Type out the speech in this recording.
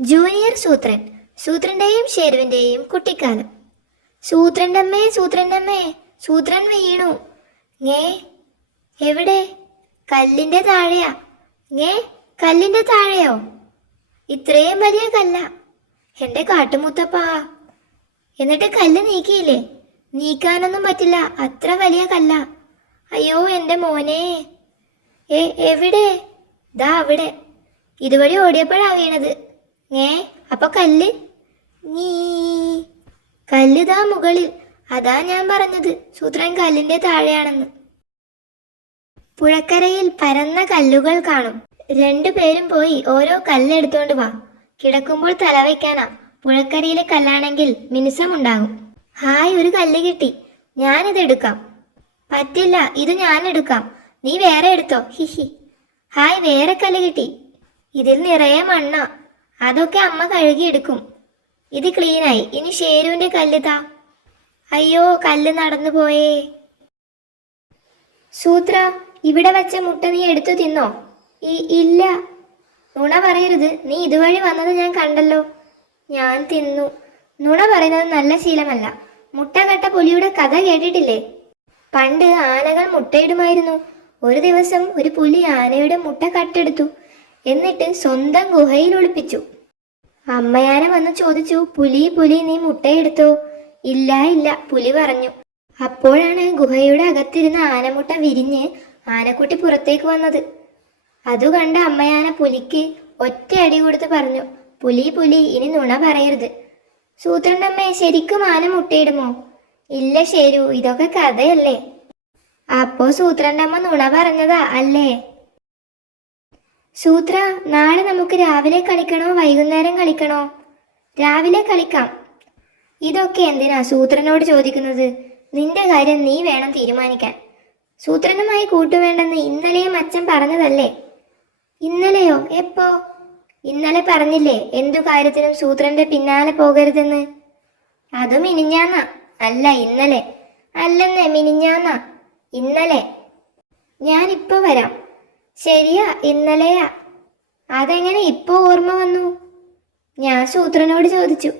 Junior Soothran, സൂത്രന്റെയും ഷേരുവിന്റെയും കുട്ടിക്കാലം. സൂത്രന്റെ അമ്മേ, സൂത്രന്റെ അമ്മേ, സൂത്രൻ വീണു. ngേ എവിടെ? കല്ലിന്റെ താഴെയാ. ngേ കല്ലിന്റെ താഴെയോ? ഇത്രയും വലിയ കല്ല. എന്റെ കാട്ടുമുത്തപ്പാ. എന്നിട്ട് കല്ല് നീക്കിയില്ലേ? നീക്കാനൊന്നും പറ്റില്ല, അത്ര വലിയ കല്ല. അയ്യോ എന്റെ മോനെ. എവിടെ? ദാ അവിടെ. ഇതുവഴി ഓടിയപ്പോഴാ വീണത്. അപ്പൊ കല്ല്? നീ കല്ല് മുകളിൽ. അതാ ഞാൻ പറഞ്ഞത് സൂത്രൻ കല്ലിന്റെ താഴെയാണെന്ന്. പുഴക്കരയിൽ പരന്ന കല്ലുകൾ കാണും. രണ്ടുപേരും പോയി ഓരോ കല്ലെടുത്തോണ്ട് വാ. കിടക്കുമ്പോൾ തലവയ്ക്കാനാ. പുഴക്കരയിലെ കല്ലാണെങ്കിൽ മിനുസമുണ്ടാകും. ഹായ്, ഒരു കല്ല് കിട്ടി. ഞാനിത് എടുക്കാം. പറ്റില്ല, ഇത് ഞാൻ എടുക്കാം. നീ വേറെ എടുത്തോ. ഹിഹി. ഹായ്, വേറെ കല്ല് കിട്ടി. ഇതിൽ നിറയെ മണ്ണാ. അതൊക്കെ അമ്മ കഴുകിയെടുക്കും. ഇത് ക്ലീനായി. ഇനി ഷേരുവിന്റെ കല്ല് താ. അയ്യോ, കല്ല് നടന്നു പോയേ. സൂത്ര, ഇവിടെ വെച്ച മുട്ട നീ എടുത്തു തിന്നോ? ഇല്ല. നുണ പറയരുത്. നീ ഇതുവഴി വന്നത് ഞാൻ കണ്ടല്ലോ. ഞാൻ തിന്നു. നുണ പറയുന്നത് നല്ല ശീലമല്ല. മുട്ട കട്ട പുലിയുടെ കഥ കേട്ടിട്ടില്ലേ? പണ്ട് ആനകൾ മുട്ടയിടുമായിരുന്നു. ഒരു ദിവസം ഒരു പുലി ആനയുടെ മുട്ട കട്ടെടുത്തു. എന്നിട്ട് സ്വന്തം ഗുഹയിൽ ഒളിപ്പിച്ചു. അമ്മയാന വന്ന് ചോദിച്ചു, പുലി പുലി നീ മുട്ടയെടുത്തോ? ഇല്ല ഇല്ല, പുലി പറഞ്ഞു. അപ്പോഴാണ് ഗുഹയുടെ അകത്തിരുന്ന ആനമുട്ട വിരിഞ്ഞ് ആനക്കുട്ടി പുറത്തേക്ക് വന്നത്. അതു കണ്ട അമ്മയാന പുലിക്ക് ഒറ്റ അടി കൊടുത്ത് പറഞ്ഞു, പുലി പുലി, ഇനി നുണ പറയരുത്. സൂത്രന്റെ അമ്മേ, ശരിക്കും ആന മുട്ടയിടുമോ? ഇല്ല ഷേരു, ഇതൊക്കെ കഥയല്ലേ. അപ്പോ സൂത്രന്റെ അമ്മ നുണ പറഞ്ഞതാ അല്ലേ? സൂത്ര, നാളെ നമുക്ക് രാവിലെ കളിക്കണോ വൈകുന്നേരം കളിക്കണോ? രാവിലെ കളിക്കാം. ഇതൊക്കെ എന്തിനാ സൂത്രനോട് ചോദിക്കുന്നത്? നിന്റെ കാര്യം നീ വേണം തീരുമാനിക്കാൻ. സൂത്രനുമായി കൂട്ടുവേണ്ടെന്ന് ഇന്നലെയും അച്ഛൻ പറഞ്ഞതല്ലേ? ഇന്നലെയോ? എപ്പോ? ഇന്നലെ പറഞ്ഞില്ലേ എന്തു കാര്യത്തിനും സൂത്രന്റെ പിന്നാലെ പോകരുതെന്ന്. അത് മിനിഞ്ഞാന്നാ. അല്ല, ഇന്നലെ. അല്ലെന്നേ, മിനിഞ്ഞാന്നാ. ഇന്നലെ. ഞാനിപ്പോ വരാം. ശരിയാ, ഇന്നലെയാ. അതെങ്ങനെ ഇപ്പോ ഓർമ്മ വന്നു? ഞാൻ സൂത്രനോട് ചോദിച്ചു.